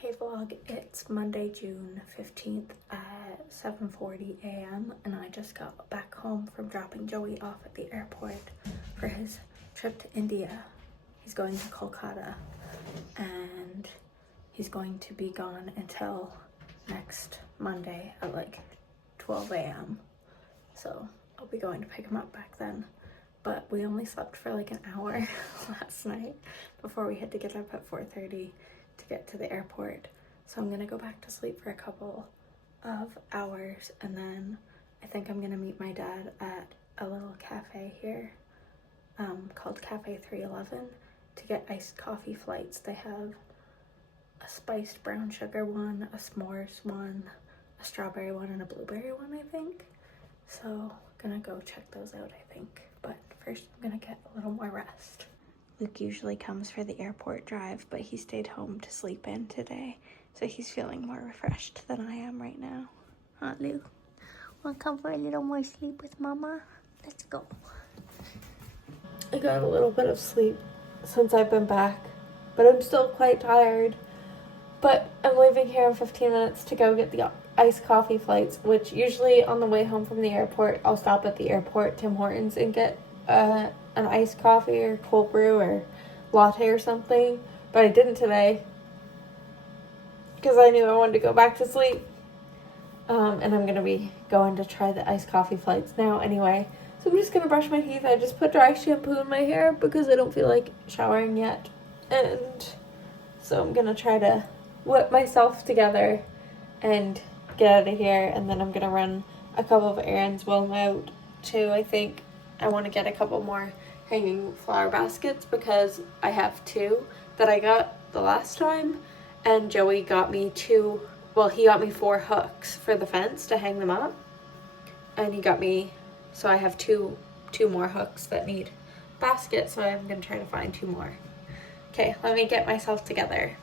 Hey vlog, it's Monday, June 15th at 7:40 a.m. and I just got back home from dropping Joey off at the airport for his trip to India. He's going to Kolkata and he's going to be gone until next Monday at like 12 a.m. So I'll be going to pick him up back then. But we only slept for like an hour last night before we had to get up at 4:30 to get to the airport. So I'm gonna go back to sleep for a couple of hours and then I think I'm gonna meet my dad at a little cafe here called Cafe 311 to get iced coffee flights. They have a spiced brown sugar one, a s'mores one, a strawberry one, and a blueberry one, I think. So gonna go check those out, I think. But first I'm gonna get a little more rest. Luke usually comes for the airport drive, but he stayed home to sleep in today. So he's feeling more refreshed than I am right now. Huh, Luke? Wanna come for a little more sleep with Mama? Let's go. I got a little bit of sleep since I've been back, but I'm still quite tired. But I'm leaving here in 15 minutes to go get the iced coffee flights, which usually on the way home from the airport, I'll stop at the airport, Tim Hortons, and get an iced coffee or cold brew or latte or something. But I didn't today because I knew I wanted to go back to sleep. And I'm going to be going to try the iced coffee flights now anyway. So I'm just going to brush my teeth. I just put dry shampoo in my hair because I don't feel like showering yet. And so I'm going to try to whip myself together and get out of here. And then I'm going to run a couple of errands while I'm out too. I think I want to get a couple more hanging flower baskets because I have two that I got the last time. And Joey got me two. Well, he got me 4 hooks for the fence to hang them up. And he got me, so I have two more hooks that need baskets, so I'm gonna try to find 2 more. Okay, let me get myself together.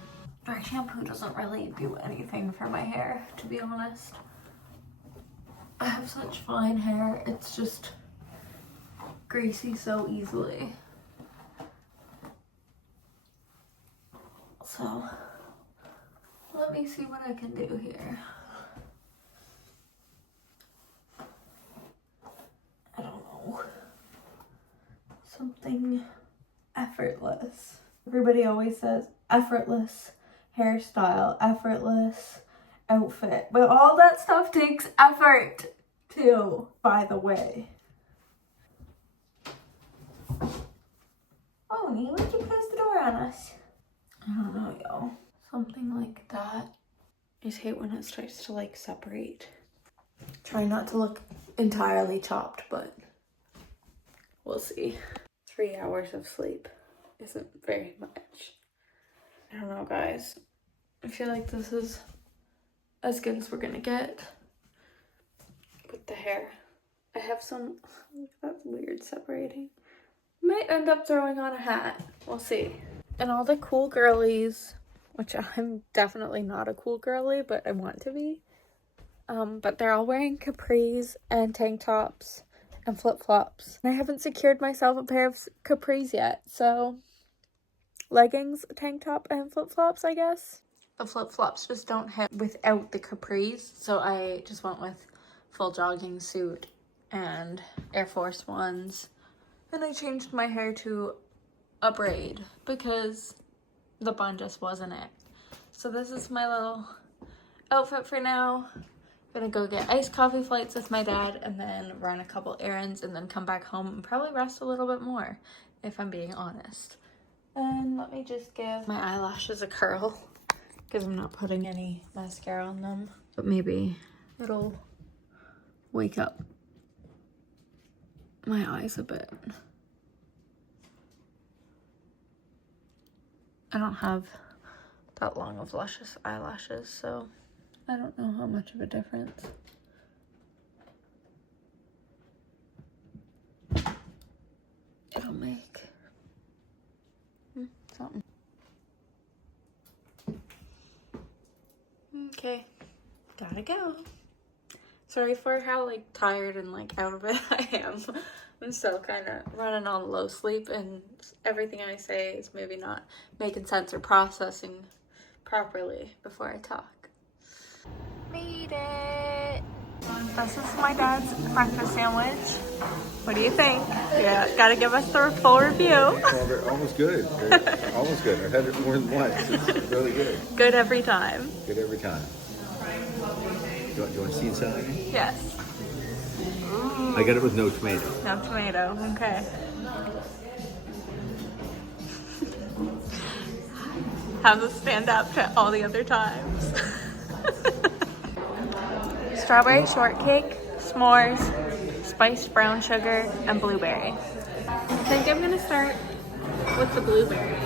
Dry shampoo doesn't really do anything for my hair, to be honest. I have such fine hair, it's just greasy so easily. So let me see what I can do here. I don't know. Something effortless. Everybody always says effortless hairstyle, effortless outfit, but all that stuff takes effort too, by the way. Oh, Nee, why'd you close the door on us? I don't know, y'all. Something like that. I just hate when it starts to like separate. Try not to look entirely chopped, but we'll see. 3 hours of sleep isn't very much. I don't know, guys. I feel like this is as good as we're gonna get with the hair. I have some, that's weird separating. Might end up throwing on a hat. We'll see. And all the cool girlies, which I'm definitely not a cool girly, but I want to be. But they're all wearing capris and tank tops and flip-flops. And I haven't secured myself a pair of capris yet, so leggings, tank top, and flip-flops, I guess. The flip-flops just don't hit without the capris, so I just went with full jogging suit and Air Force Ones. And I changed my hair to a braid because the bun just wasn't it. So this is my little outfit for now. I'm gonna go get iced coffee flights with my dad and then run a couple errands and then come back home and probably rest a little bit more, if I'm being honest. And let me just give my eyelashes a curl because I'm not putting any mascara on them. But maybe it'll wake up my eyes a bit. I don't have that long of luscious eyelashes, so I don't know how much of a difference. It'll make something. Okay, gotta go. Sorry for how like tired and like out of it I am. I'm still kind of running on low sleep and everything I say is maybe not making sense or processing properly before I talk. Made it! This is my dad's breakfast sandwich. What do you think? Yeah, gotta give us the full review. Well, they're almost good. They're almost good. I've had it more than once. It's really good. Good every time. Good every time. Do you want to see inside? Yes. Ooh. I got it with no tomato. No tomato, okay. How does it stand up to all the other times? Strawberry shortcake, s'mores, spiced brown sugar, and blueberry. I think I'm gonna start with the blueberry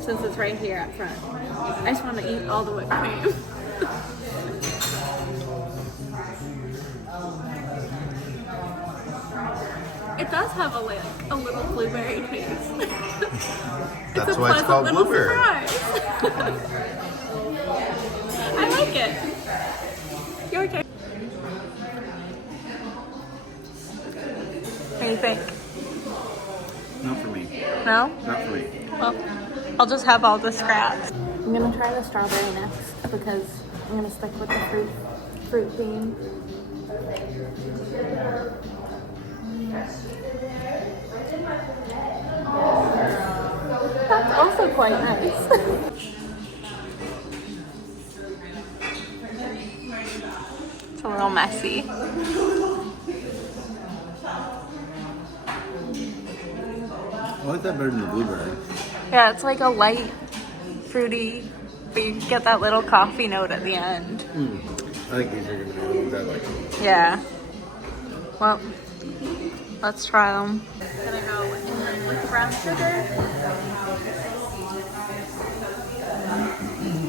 since it's right here up front. I just want to eat all the whipped cream. It does have a little blueberry taste. That's why it's called blueberry. I like it. Your turn. What do you think? Not for me. No? Not for me. Well, I'll just have all the scraps. I'm gonna try the strawberry next because I'm gonna stick with the fruit theme. That's also quite nice. It's a little messy. I like that better than the blueberry. Yeah, it's like a light, fruity, but you get that little coffee note at the end. I think these are going to be the ones I like. Yeah. Well, let's try them. I'm gonna go with the brown sugar.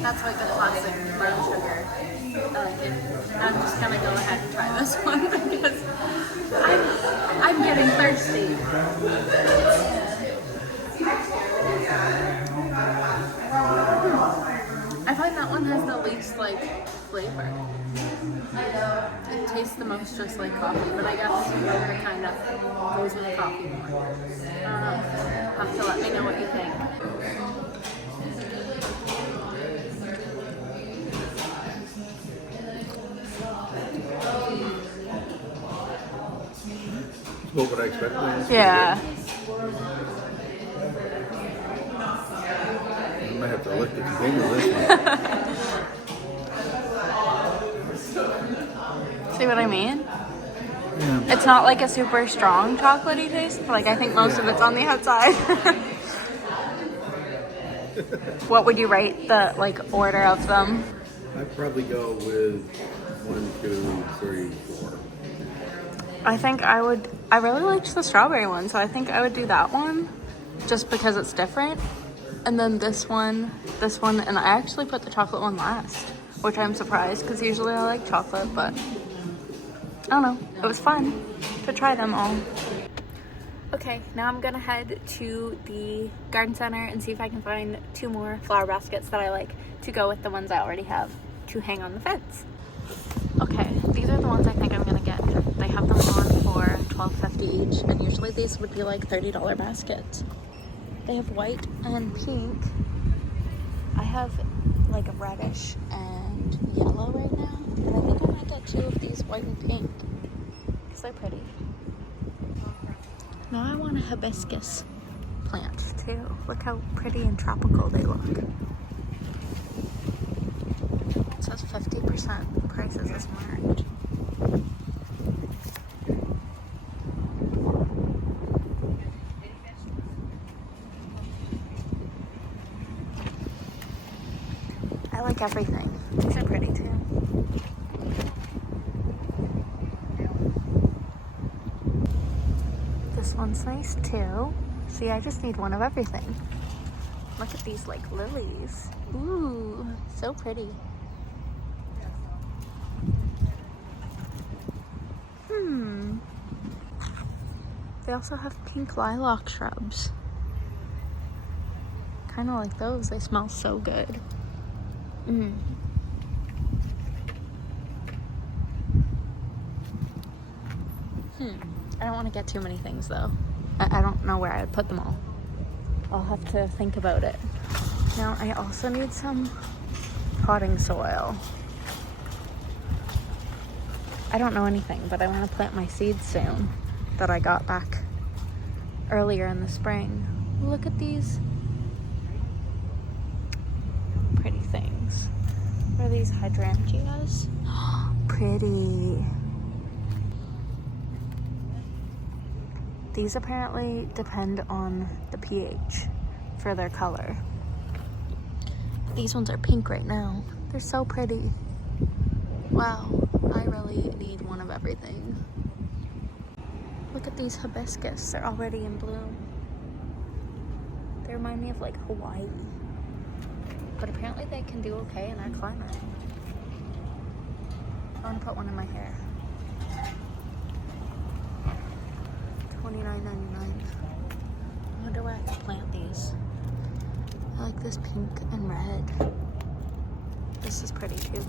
That's like a classic brown sugar. I like it. I'm just gonna go ahead and try this one because I'm getting thirsty. I find that one has the least flavor. It tastes the most just like coffee, but I guess it kind of goes with coffee more. Have to let me know what you think. What would I expect? Yeah. I might have to lick the container of this one. See what I mean? Yeah. It's not like a super strong chocolatey taste. Like I think most of it's on the outside. What would you rate the order of them? I'd probably go with 1, 2, 3, 4. I think I really liked the strawberry one, so I think I would do that one just because it's different. And then this one, and I actually put the chocolate one last, which I'm surprised because usually I like chocolate, but I don't know. It was fun to try them all. Okay, now I'm gonna head to the garden center and see if I can find 2 more flower baskets that I like to go with the ones I already have to hang on the fence. Okay, these are the ones I think I'm gonna get. They have them on for $12.50 each, and usually these would be like $30 baskets. They have white and pink. I have like a reddish and yellow right now, and I think I might get 2 of these white and pink because they're pretty. Now I want a hibiscus plant too. Look how pretty and tropical they look. It says 50% prices is marked. I like everything. These are pretty too. This one's nice too. See, I just need one of everything. Look at these lilies. Ooh, so pretty. They also have pink lilac shrubs. Kind of like those. They smell so good. I don't want to get too many things though. I don't know where I would put them all. I'll have to think about it. Now I also need some potting soil. I don't know anything, but I want to plant my seeds soon that I got back earlier in the spring. Look at these pretty things. What are these, hydrangeas? Pretty. These apparently depend on the pH for their color. These ones are pink right now. They're so pretty. Wow, I really need one of everything. Look at these hibiscus, they're already in bloom. They remind me of like Hawaii. But apparently they can do okay in our climate. I want to put one in my hair. $29.99. I wonder where I can plant these. I like this pink and red. This is pretty too.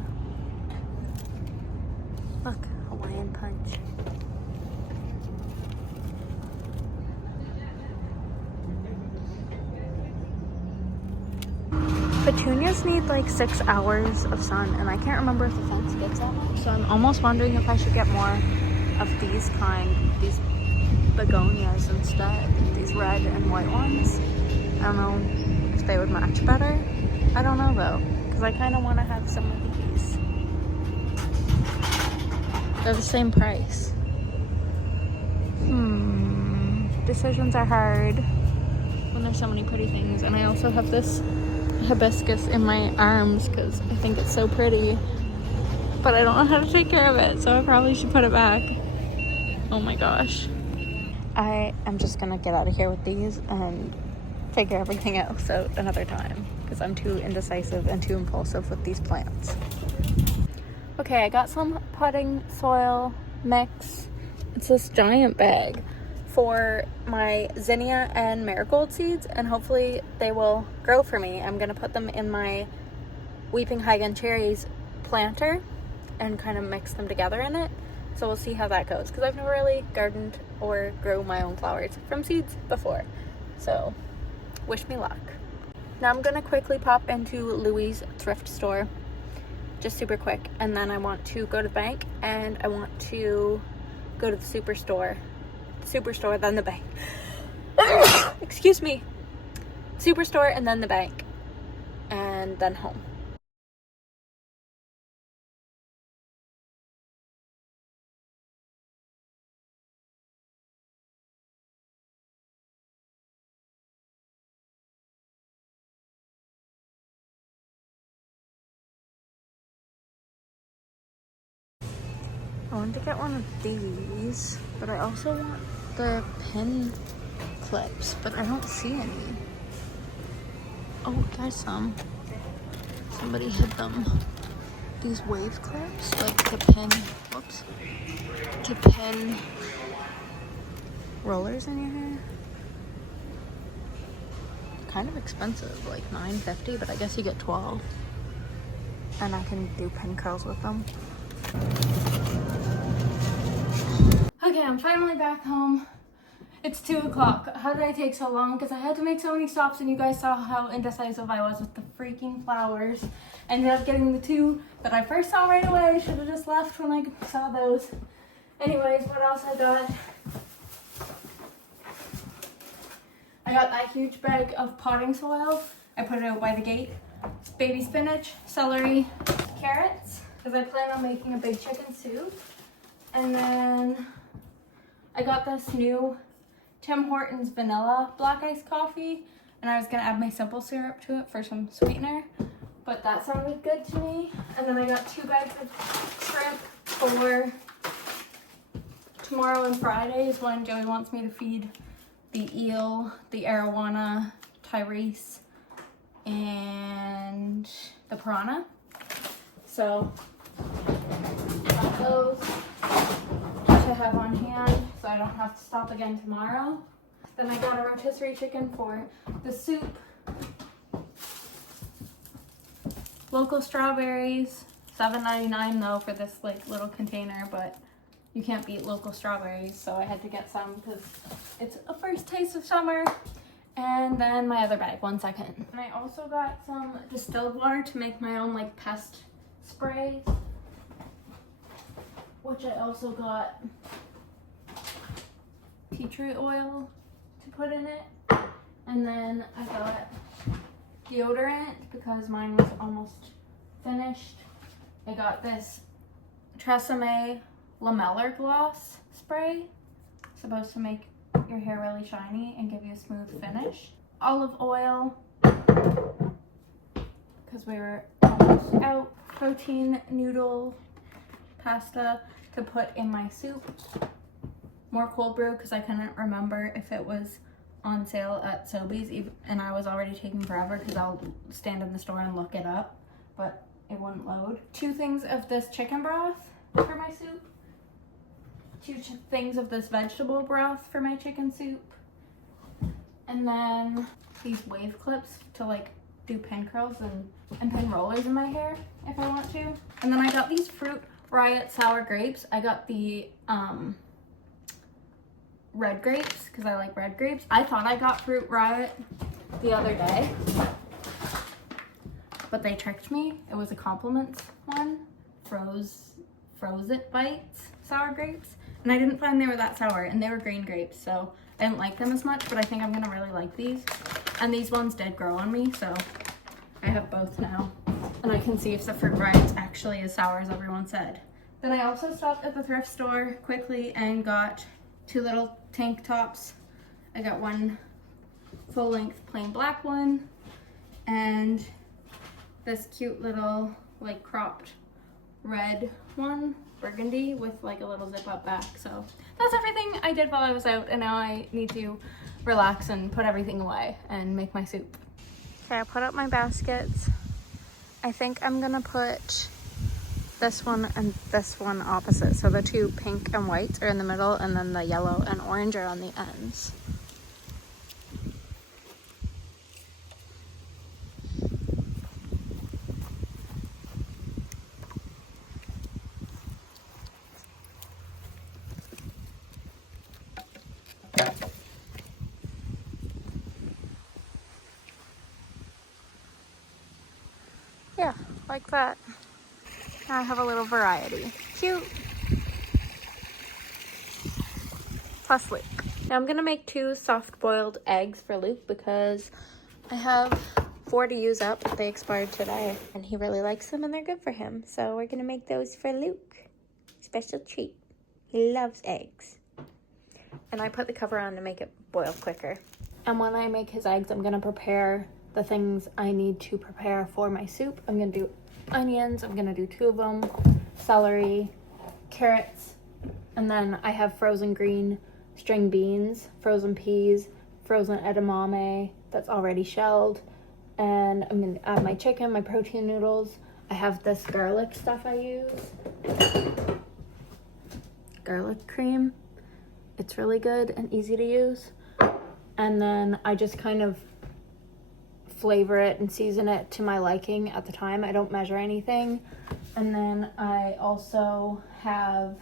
Look, Hawaiian punch. Petunias need like 6 hours of sun, and I can't remember if the fence gets that much, so I'm almost wondering if I should get more of these begonias instead. These red and white ones. I don't know if they would match better. I don't know though, because I kind of want to have some of these. They're the same price. Decisions are hard when there's so many pretty things. And I also have this hibiscus in my arms because I think it's so pretty. But I don't know how to take care of it, so I probably should put it back. Oh my gosh. I am just gonna get out of here with these and figure everything else out another time because I'm too indecisive and too impulsive with these plants. Okay, I got some potting soil mix. It's this giant bag for my zinnia and marigold seeds, and hopefully they will grow for me. I'm gonna put them in my weeping Hagen cherries planter and kind of mix them together in it. So we'll see how that goes because I've never really gardened or grow my own flowers from seeds before. So wish me luck. Now I'm gonna quickly pop into Louis' thrift store, just super quick, and then I want to go to the bank and I want to go to the superstore, then the bank. Excuse me. Superstore and then the bank and then home. I wanted to get one of these, but I also want the pin clips, but I don't see any. Oh, there's some. Somebody hid them. These wave clips, like to pin, whoops, to pin rollers in your hair. Kind of expensive, like $9.50, but I guess you get 12. And I can do pin curls with them. Okay, I'm finally back home. It's 2 o'clock. How did I take so long? Because I had to make so many stops, and you guys saw how indecisive I was with the freaking flowers. Ended up getting the 2 that I first saw right away. Should have just left when I saw those. Anyways, what else I got? I got that huge bag of potting soil. I put it out by the gate. It's baby spinach, celery, carrots, because I plan on making a big chicken soup. And then I got this new Tim Hortons vanilla black iced coffee, and I was gonna add my simple syrup to it for some sweetener, but that sounded good to me. And then I got 2 bags of shrimp for tomorrow and Fridays when Joey wants me to feed the eel, the arowana, Tyrese, and the piranha. So got those to have on hand so I don't have to stop again tomorrow. Then I got a rotisserie chicken for the soup. Local strawberries, $7.99 though for this like little container, but you can't beat local strawberries, so I had to get some because it's a first taste of summer. And then my other bag, 1 second. And I also got some distilled water to make my own like pest sprays, which I also got tea tree oil to put in it. And then I got deodorant because mine was almost finished. I got this Tresemme lamellar gloss spray, supposed to make your hair really shiny and give you a smooth finish. Olive oil, because we were almost out. Protein noodle pasta to put in my soup. More cold brew because I couldn't remember if it was on sale at Sobeys, and I was already taking forever because I'll stand in the store and look it up, but it wouldn't load. 2 things of this chicken broth for my soup. 2 things of this vegetable broth for my chicken soup. And then these wave clips to like do pin curls and pin rollers in my hair if I want to. And then I got these Fruit Riot sour grapes. I got the red grapes because I like red grapes. I thought I got Fruit Riot the other day, but they tricked me. It was a Compliments one, froze it bites sour grapes, and I didn't find they were that sour, and they were green grapes, so I didn't like them as much, but I think I'm gonna really like these. And these ones did grow on me, so I have both now, and I can see if the Fruit Riot's actually as sour as everyone said. Then I also stopped at the thrift store quickly and got 2 little tank tops. I got 1 full-length plain black one and this cute little like cropped red one, burgundy, with like a little zip up back. So that's everything I did while I was out, and now I need to relax and put everything away and make my soup. Okay, I put up my baskets. I think I'm gonna put this one and this one opposite. So the 2 pink and white are in the middle, and then the yellow and orange are on the ends. Yeah, like that. Now I have a little variety. Cute. Plus Luke. Now I'm gonna make 2 soft-boiled eggs for Luke because I have 4 to use up. They expired today, and he really likes them, and they're good for him. So we're gonna make those for Luke. Special treat. He loves eggs. And I put the cover on to make it boil quicker. And when I make his eggs, I'm gonna prepare the things I need to prepare for my soup. I'm gonna do onions, I'm gonna do 2 of them, celery, carrots, and then I have frozen green string beans, frozen peas, frozen edamame that's already shelled, and I'm gonna add my chicken, my protein noodles. I have this garlic stuff I use, garlic cream. It's really good and easy to use. And then I just kind of flavor it and season it to my liking at the time. I don't measure anything. And then I also have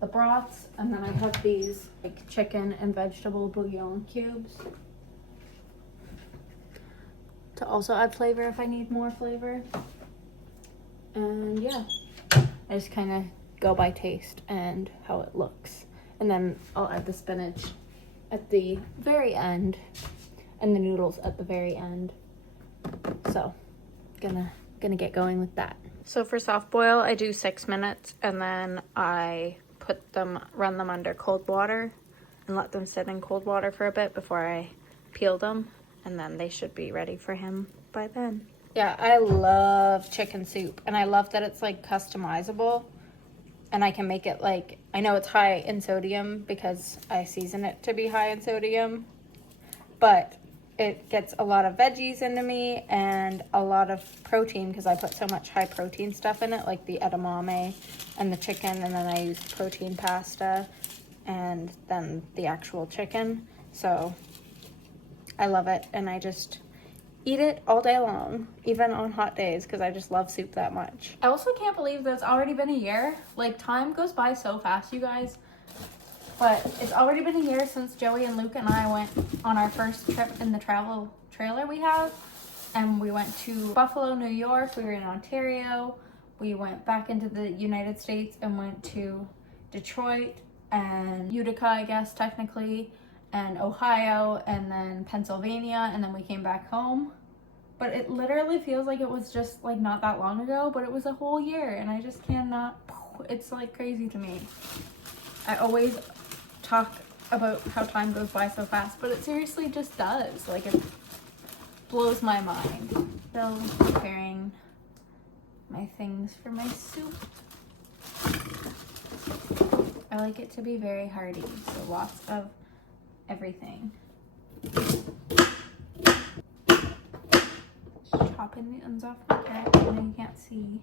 the broths, and then I have these like chicken and vegetable bouillon cubes to also add flavor if I need more flavor. And yeah, I just kind of go by taste and how it looks. And then I'll add the spinach at the very end and the noodles at the very end. So gonna get going with that. So for soft boil, I do 6 minutes, and then I run them under cold water and let them sit in cold water for a bit before I peel them, and then they should be ready for him by then. Yeah, I love chicken soup, and I love that it's like customizable, and I can make it like, I know it's high in sodium because I season it to be high in sodium, but it gets a lot of veggies into me and a lot of protein because I put so much high protein stuff in it, like the edamame and the chicken, and then I use protein pasta and then the actual chicken. So I love it, and I just eat it all day long, even on hot days, because I just love soup that much. I also can't believe that it's already been a year. Like, time goes by so fast, you guys. But it's already been a year since Joey and Luke and I went on our first trip in the travel trailer we have. And we went to Buffalo, New York. We were in Ontario. We went back into the United States and went to Detroit and Utica, I guess, technically, and Ohio, and then Pennsylvania, and then we came back home. But it literally feels like it was just like not that long ago, but it was a whole year, and I just cannot, it's like crazy to me. I always talk about how time goes by so fast, but it seriously just does. Like, it blows my mind. Still preparing my things for my soup. I like it to be very hearty, so lots of everything. Just chopping the ends off my carrot, and you can't see.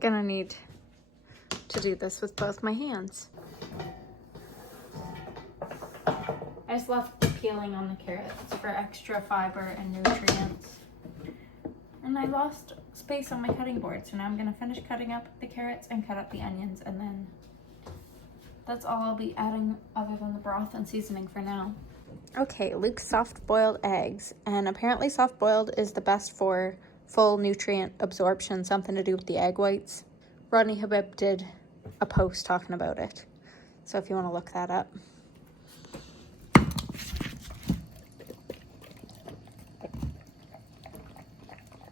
Gonna need to do this with both my hands. I just left the peeling on the carrots for extra fiber and nutrients. And I lost space on my cutting board, so now I'm gonna finish cutting up the carrots and cut up the onions, and then that's all I'll be adding other than the broth and seasoning for now. Okay, Luke's soft-boiled eggs, and apparently soft-boiled is the best for full nutrient absorption, something to do with the egg whites. Rodney Habib did a post talking about it, so if you want to look that up.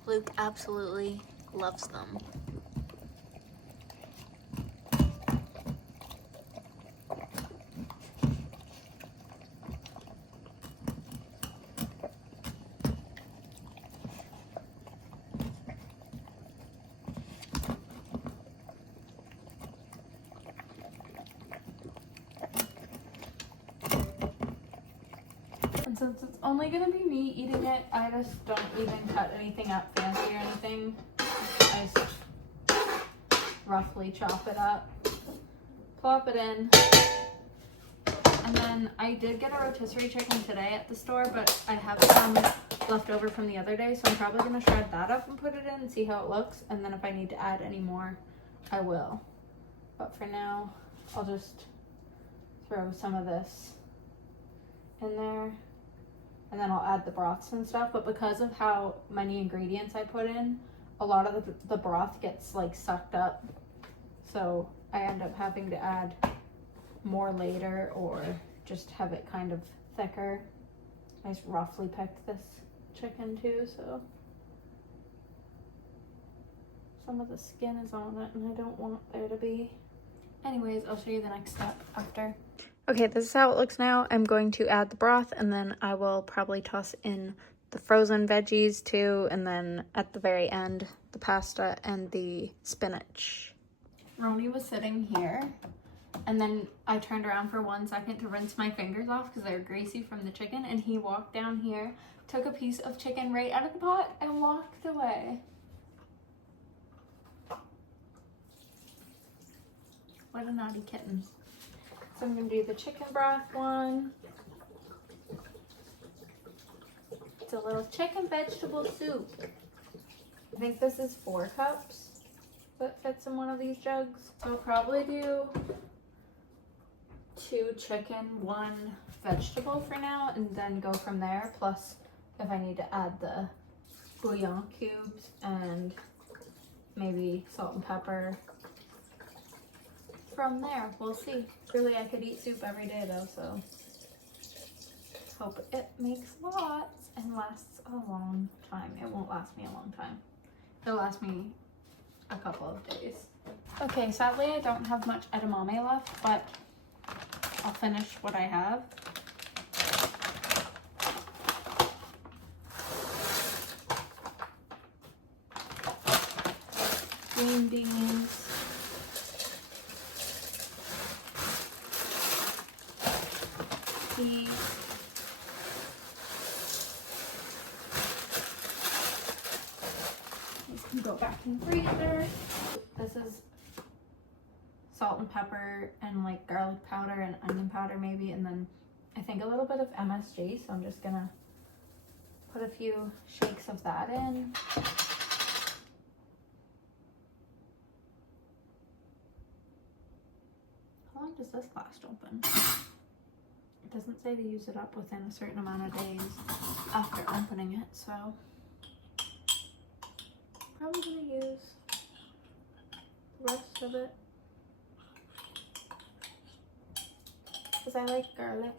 Luke absolutely loves them. And since it's only gonna be me eating it, I just don't even cut anything up fancy or anything. I just roughly chop it up, plop it in, and then I did get a rotisserie chicken today at the store, but I have some left over from the other day, so I'm probably gonna shred that up and put it in and see how it looks, and then if I need to add any more, I will. But for now, I'll just throw some of this in there. And then I'll add the broths and stuff, but because of how many ingredients I put in, a lot of the broth gets like sucked up, so I end up having to add more later or just have it kind of thicker. I just roughly picked this chicken too, so some of the skin is on it and I don't want there to be. Anyways, I'll show you the next step after. Okay, this is how it looks now. I'm going to add the broth, and then I will probably toss in the frozen veggies too, and then at the very end, the pasta and the spinach. Roni was sitting here, and then I turned around for 1 second to rinse my fingers off because they were greasy from the chicken, and he walked down here, took a piece of chicken right out of the pot, and walked away. What a naughty kitten. So I'm going to do the chicken broth one. It's a little chicken vegetable soup. I think this is 4 cups that fits in one of these jugs. So I'll probably do 2 chicken, 1 vegetable for now, and then go from there. Plus, if I need to add the bouillon cubes and maybe salt and pepper. From there, we'll see. Really, I could eat soup every day though, so hope it makes lots and lasts a long time. It won't last me a long time. It'll last me a couple of days. Okay, sadly I don't have much edamame left, but I'll finish what I have. Green beans. These can go back in the freezer. This is salt and pepper and like garlic powder and onion powder maybe, and then I think a little bit of MSG, so I'm just gonna put a few shakes of that in. How long does this last open? It doesn't say to use it up within a certain amount of days after opening it, so probably gonna use the rest of it because I like garlic.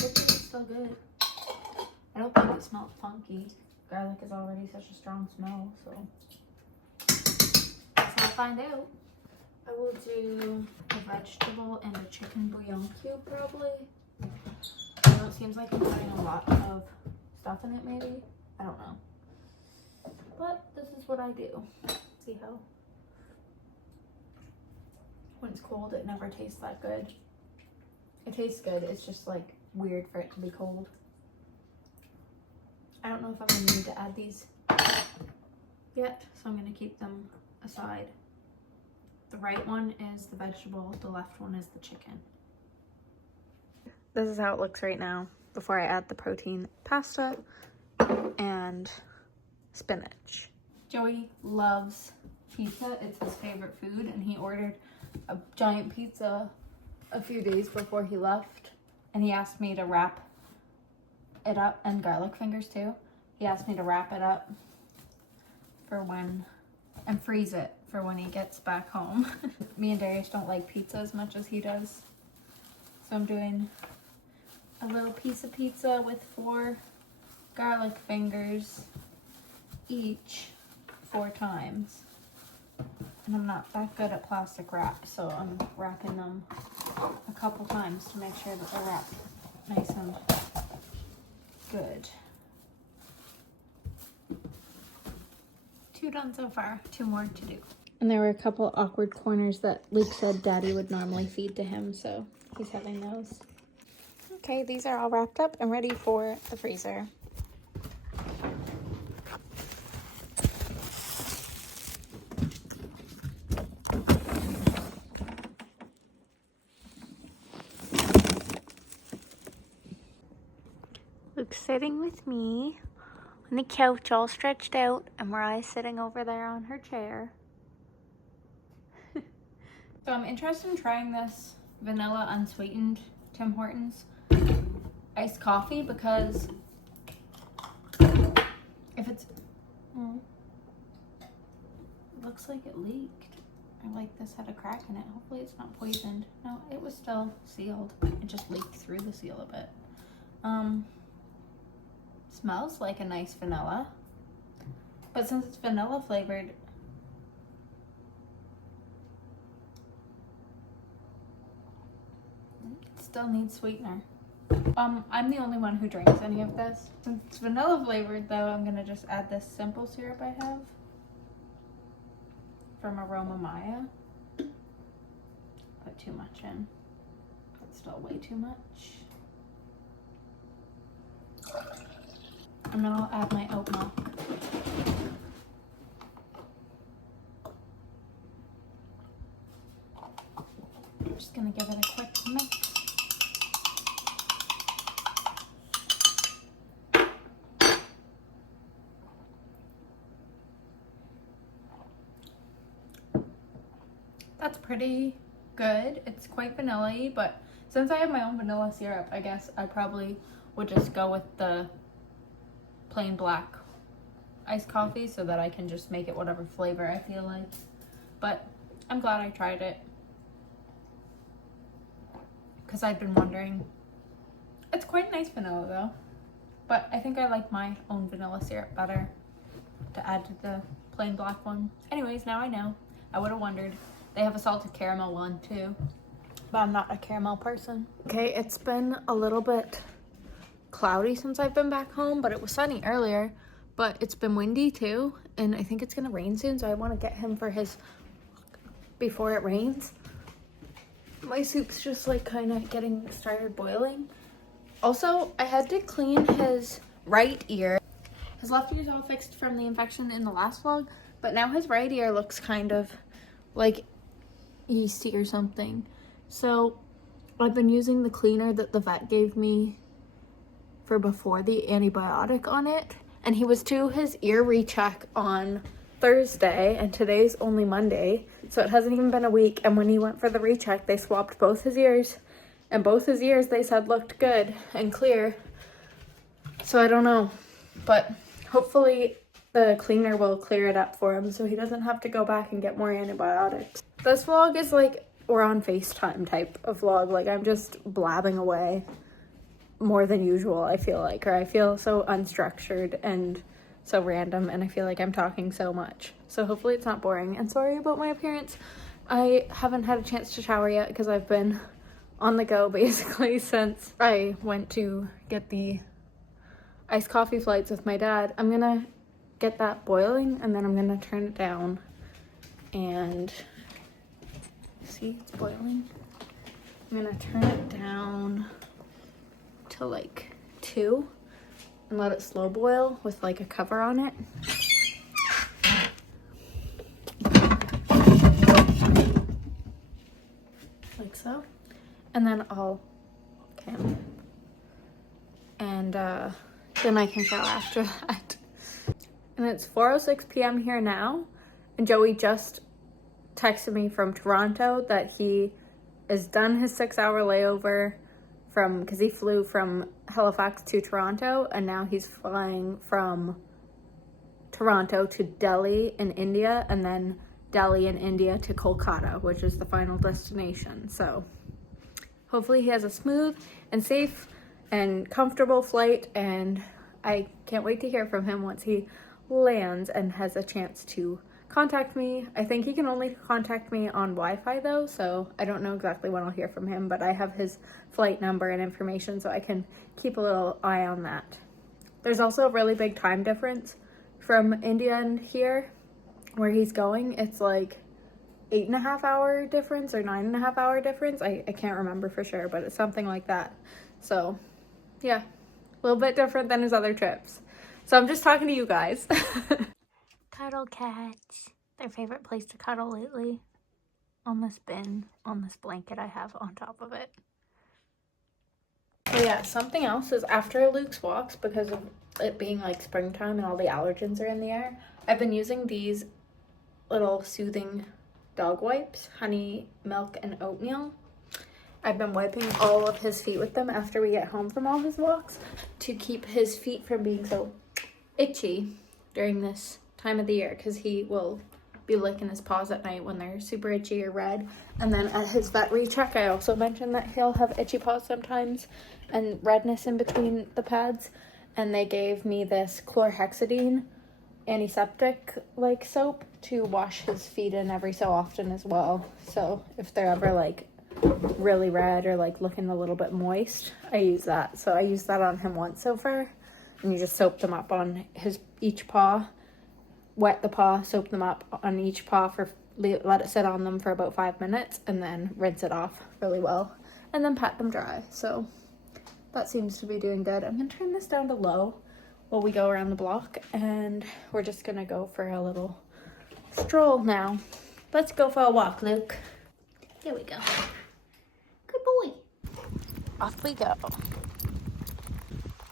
Hopefully it's still good. I don't think it smelled funky. Garlic is already such a strong smell, so guess I'll find out. I will do a vegetable and a chicken bouillon cube probably. I know it seems like I'm putting a lot of stuff in it maybe. I don't know. But this is what I do. See how when it's cold it never tastes that good. It tastes good, it's just like weird for it to be cold. I don't know if I'm gonna need to add these yet, so I'm gonna keep them aside. The right one is the vegetable, the left one is the chicken. This is how it looks right now before I add the protein pasta and spinach. Joey loves pizza, it's his favorite food, and he ordered a giant pizza a few days before he left, and he asked me to wrap it up, and garlic fingers too. He asked me to wrap it up for when, and freeze it for when he gets back home. Me and Darius don't like pizza as much as he does, so I'm doing a little piece of pizza with 4 garlic fingers each 4 times. And I'm not that good at plastic wrap, so I'm wrapping them a couple times to make sure that they're wrapped nice and good. 2 done so far, 2 more to do. And there were a couple awkward corners that Luke said Daddy would normally feed to him, so he's having those. Okay, these are all wrapped up and ready for the freezer. Luke's sitting with me on the couch all stretched out, and Mariah's sitting over there on her chair. So I'm interested in trying this vanilla unsweetened Tim Hortons iced coffee, because if it's, it looks like it leaked, or like this had a crack in it. Hopefully it's not poisoned. No, it was still sealed. It just leaked through the seal a bit. Smells like a nice vanilla, but since it's vanilla flavored, it still needs sweetener. I'm the only one who drinks any of this. Since it's vanilla flavored though, I'm gonna just add this simple syrup I have from Aroma Maya. Put too much in, but still way too much. And then I'll add my oat milk. I'm just gonna give it a quick mix. That's pretty good. It's quite vanilla-y, but since I have my own vanilla syrup, I guess I probably would just go with the plain black iced coffee so that I can just make it whatever flavor I feel like. But I'm glad I tried it, because I've been wondering. It's quite nice vanilla though, but I think I like my own vanilla syrup better to add to the plain black one. Anyways, now I know. I would have wondered. They have a salted caramel one too, but I'm not a caramel person. Okay, it's been a little bit cloudy since I've been back home, but it was sunny earlier, but it's been windy too, and I think it's gonna rain soon, so I want to get him for his before it rains. My soup's just like kind of getting started boiling. Also, I had to clean his right ear. His left ear's all fixed from the infection in the last vlog, but now his right ear looks kind of like yeasty or something. So I've been using the cleaner that the vet gave me for before the antibiotic on it, and he was to his ear recheck on Thursday, and today's only Monday, so it hasn't even been a week. And when he went for the recheck, they swabbed both his ears, and both his ears they said looked good and clear. So I don't know, but hopefully the cleaner will clear it up for him so he doesn't have to go back and get more antibiotics. This vlog is like we're on FaceTime type of vlog, like I'm just blabbing away more than usual, I feel like, or I feel so unstructured and so random, and I feel like I'm talking so much. So hopefully it's not boring. And sorry about my appearance. I haven't had a chance to shower yet because I've been on the go basically since I went to get the iced coffee flights with my dad. I'm gonna get that boiling and then I'm gonna turn it down and see, it's boiling. I'm gonna turn it down to like 2 and let it slow boil with like a cover on it. Like so. And then I'll and then I can shower after that. And it's 4:06 p.m. here now, and Joey just texted me from Toronto that he is done his 6-hour layover because he flew from Halifax to Toronto, and now he's flying from Toronto to Delhi in India, and then Delhi in India to Kolkata, which is the final destination. So hopefully he has a smooth and safe and comfortable flight, and I can't wait to hear from him once he lands and has a chance to contact me. I think he can only contact me on Wi-Fi though, so I don't know exactly when I'll hear from him, but I have his flight number and information so I can keep a little eye on that. There's also a really big time difference from India and here where he's going. It's like 8.5 hour difference or 9.5 hour difference. I can't remember for sure, but it's something like that. So yeah, a little bit different than his other trips. So I'm just talking to you guys. Cuddle cats. Their favorite place to cuddle lately. On this bin, on this blanket I have on top of it. So yeah, something else is after Luke's walks, because of it being like springtime and all the allergens are in the air, I've been using these little soothing dog wipes, honey, milk, and oatmeal. I've been wiping all of his feet with them after we get home from all his walks to keep his feet from being so itchy during this time of the year, because he will be licking his paws at night when they're super itchy or red. And then at his vet recheck, I also mentioned that he'll have itchy paws sometimes and redness in between the pads, and they gave me this chlorhexidine antiseptic like soap to wash his feet in every so often as well. So if they're ever like really red or like looking a little bit moist, I use that. So I used that on him once so far, and you just soap them up on each paw, wet the paw, soap them up on each paw for let it sit on them for about 5 minutes, and then rinse it off really well, and then pat them dry. So that seems to be doing good. I'm gonna turn this down to low while we go around the block, and we're just gonna go for a little stroll now. Let's go for a walk, Luke. Here we go. Good boy. Off we go.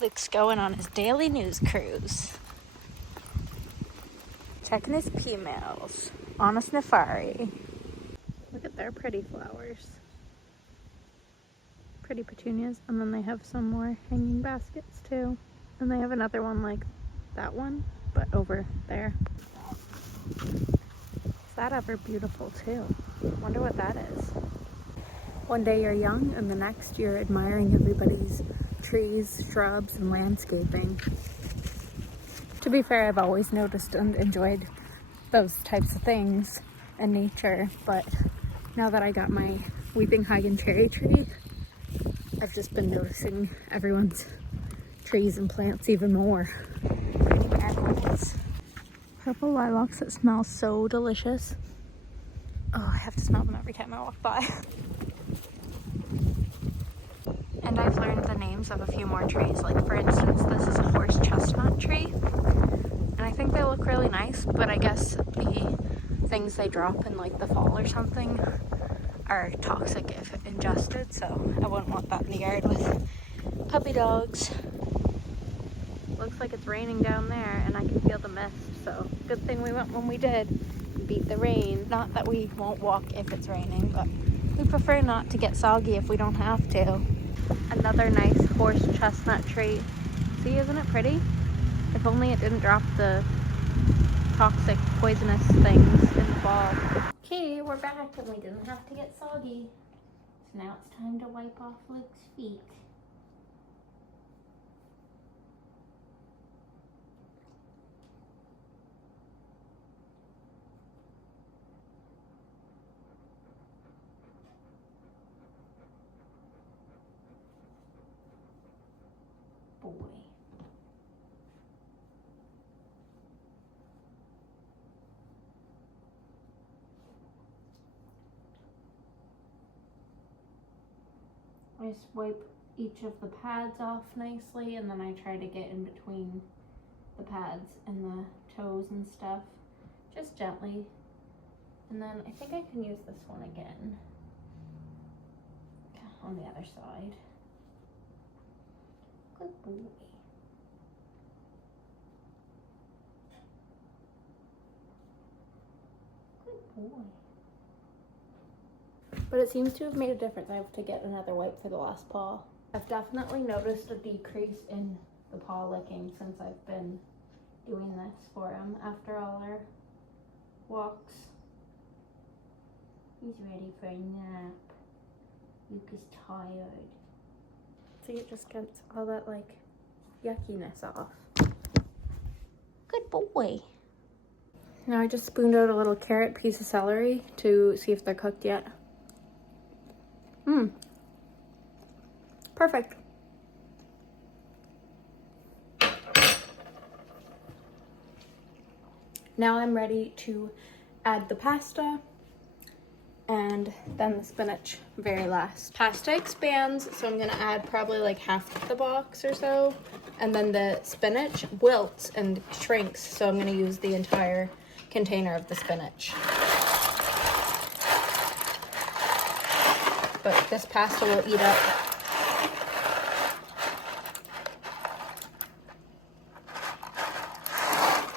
Luke's going on his daily news cruise. Checking his P-mails on a safari. Look at their pretty flowers. Pretty petunias. And then they have some more hanging baskets too. And they have another one like that one, but over there. Is that ever beautiful too? Wonder what that is. One day you're young and the next you're admiring everybody's trees, shrubs, and landscaping. To be fair, I've always noticed and enjoyed those types of things and nature, but now that I got my weeping Hagen cherry tree, I've just been noticing everyone's trees and plants even more. Animals. Purple lilacs that smell so delicious. Oh, I have to smell them every time I walk by. And I've learned the names of a few more trees. Like for instance, this is a horse chestnut tree. And I think they look really nice, but I guess the things they drop in like the fall or something are toxic if ingested, so I wouldn't want that in the yard with puppy dogs. Looks like it's raining down there and I can feel the mist, so good thing we went when we did. Beat the rain. Not that we won't walk if it's raining, but we prefer not to get soggy if we don't have to. Another nice horse chestnut tree. See, isn't it pretty? If only it didn't drop the toxic, poisonous things in the fall. Okay, we're back and we didn't have to get soggy. So now it's time to wipe off Luke's feet. Boy. I just wipe each of the pads off nicely, and then I try to get in between the pads and the toes and stuff, just gently. And then I think I can use this one again on the other side. Good boy. Good boy. But it seems to have made a difference. I have to get another wipe for the last paw. I've definitely noticed a decrease in the paw licking since I've been doing this for him after all our walks. He's ready for a nap. Luke is tired. See, it just gets all that like yuckiness off. Good boy. Now I just spooned out a little carrot, piece of celery to see if they're cooked yet. Perfect. Now I'm ready to add the pasta and then the spinach very last. Pasta expands, so I'm gonna add probably like half of the box or so. And then the spinach wilts and shrinks, so I'm gonna use the entire container of the spinach. But this pasta will eat up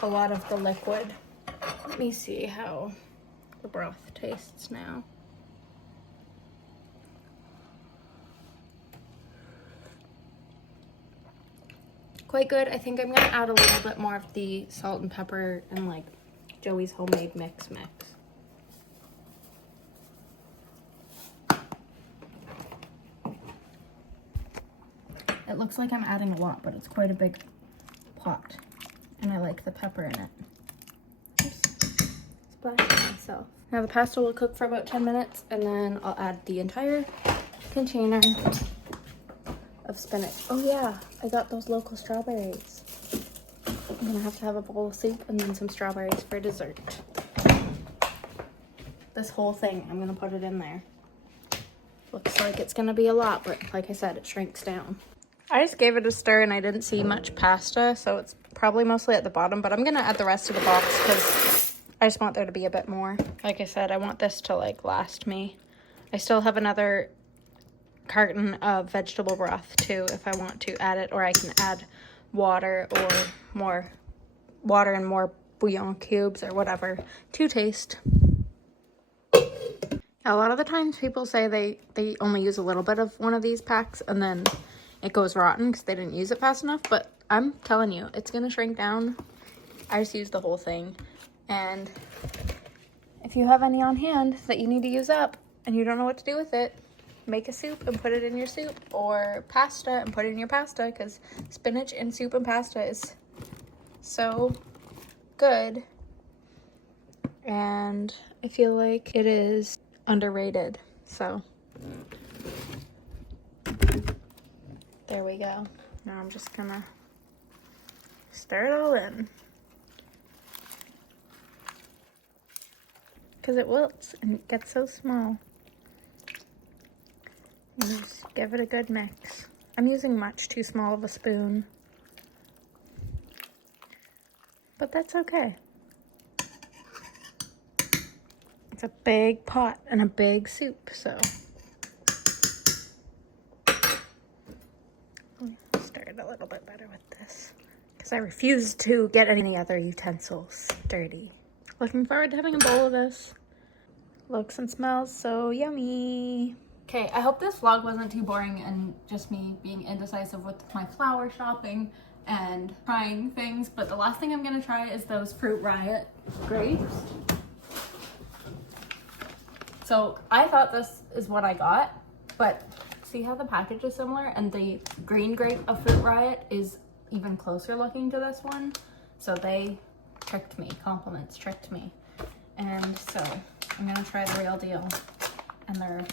a lot of the liquid. Let me see how the broth tastes now. Quite good. I think I'm gonna add a little bit more of the salt and pepper and like Joey's homemade mix. It looks like I'm adding a lot, but it's quite a big pot. And I like the pepper in it. Oops. Splashed myself. Now the pasta will cook for about 10 minutes and then I'll add the entire container of spinach. Oh yeah, I got those local strawberries. I'm gonna have to have a bowl of soup and then some strawberries for dessert. This whole thing, I'm gonna put it in there. Looks like it's gonna be a lot, but like I said, it shrinks down. I just gave it a stir and I didn't see much pasta, so it's probably mostly at the bottom, but I'm gonna add the rest of the box because I just want there to be a bit more. Like I said, I want this to like last me. I still have another carton of vegetable broth too if I want to add it, or I can add water or more water and more bouillon cubes or whatever to taste. A lot of the times people say they only use a little bit of one of these packs and then it goes rotten because they didn't use it fast enough, but I'm telling you, it's gonna shrink down. I just used the whole thing. And if you have any on hand that you need to use up and you don't know what to do with it, make a soup and put it in your soup, or pasta and put it in your pasta, because spinach in soup and pasta is so good. And I feel like it is underrated, so there we go. Now I'm just gonna stir it all in because it wilts and it gets so small. And just give it a good mix. I'm using much too small of a spoon, but that's okay. a big pot and a big soup, so I'll start a little bit better with this because I refuse to get any other utensils dirty. Looking forward to having a bowl of this. Looks and smells so yummy. Okay, I hope this vlog wasn't too boring and just me being indecisive with my flour shopping and trying things, but the last thing I'm gonna try is those Fruit Riot grapes. So I thought this is what I got, but see how the package is similar and the green grape of Fruit Riot is even closer looking to this one. So they tricked me, compliments tricked me. And so I'm gonna try the real deal, and they're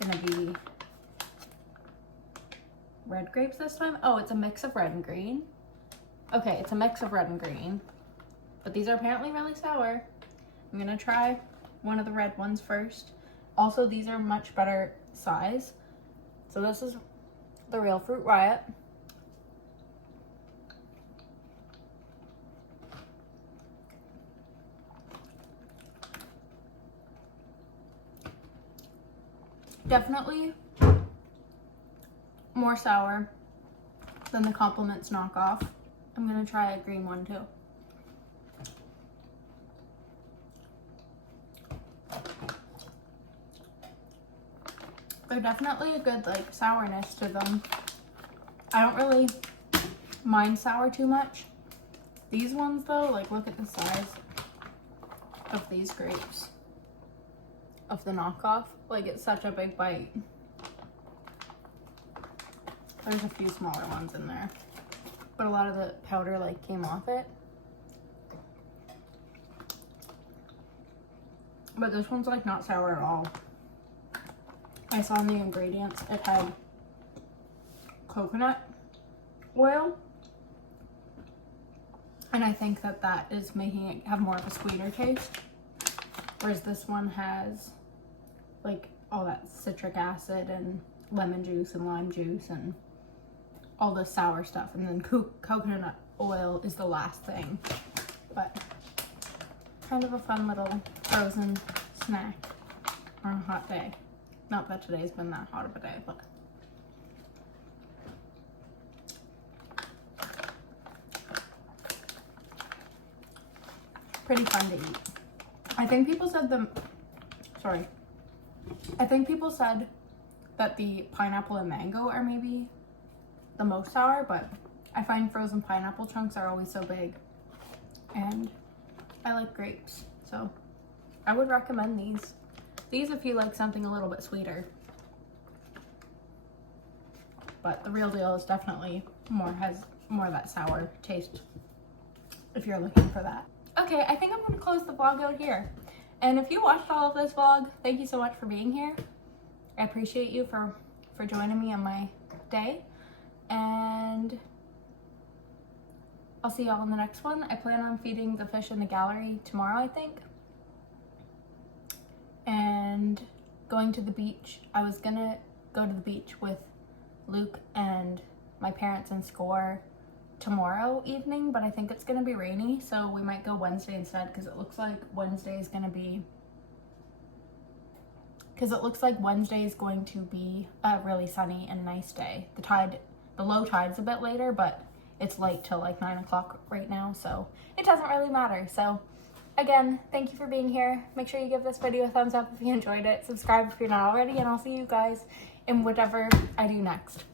gonna be red grapes this time. Oh, it's a mix of red and green. Okay, it's a mix of red and green, but these are apparently really sour. I'm gonna try one of the red ones first. Also, these are much better size. So this is the real Fruit Riot. Definitely more sour than the Compliments knockoff. I'm gonna try a green one too. They're definitely a good like sourness to them. I don't really mind sour too much. These ones though, like look at the size of these grapes of the knockoff. Like it's such a big bite. There's a few smaller ones in there, but a lot of the powder like came off it. But this one's like not sour at all. I saw in the ingredients it had coconut oil, and I think that that is making it have more of a sweeter taste, whereas this one has like all that citric acid and lemon juice and lime juice and all the sour stuff, and then coconut oil is the last thing. But kind of a fun little frozen snack on a hot day. Not that today's been that hot of a day, but pretty fun to eat. I think people said that the pineapple and mango are maybe the most sour, but I find frozen pineapple chunks are always so big, and I like grapes, so I would recommend these. These if you like something a little bit sweeter. But the real deal is definitely has more of that sour taste if you're looking for that. Okay, I think I'm gonna close the vlog out here. And if you watched all of this vlog, thank you so much for being here. I appreciate you for joining me on my day. And I'll see y'all in the next one. I plan on feeding the fish in the gallery tomorrow, I think. And going to the beach. I was gonna go to the beach with Luke and my parents and Score tomorrow evening, but I think it's gonna be rainy, so we might go Wednesday instead, because it looks like Wednesday is going to be a really sunny and nice day. The low tide's a bit later, but it's late till like 9 o'clock right now, so it doesn't really matter. So again, thank you for being here. Make sure you give this video a thumbs up if you enjoyed it. Subscribe if you're not already, and I'll see you guys in whatever I do next.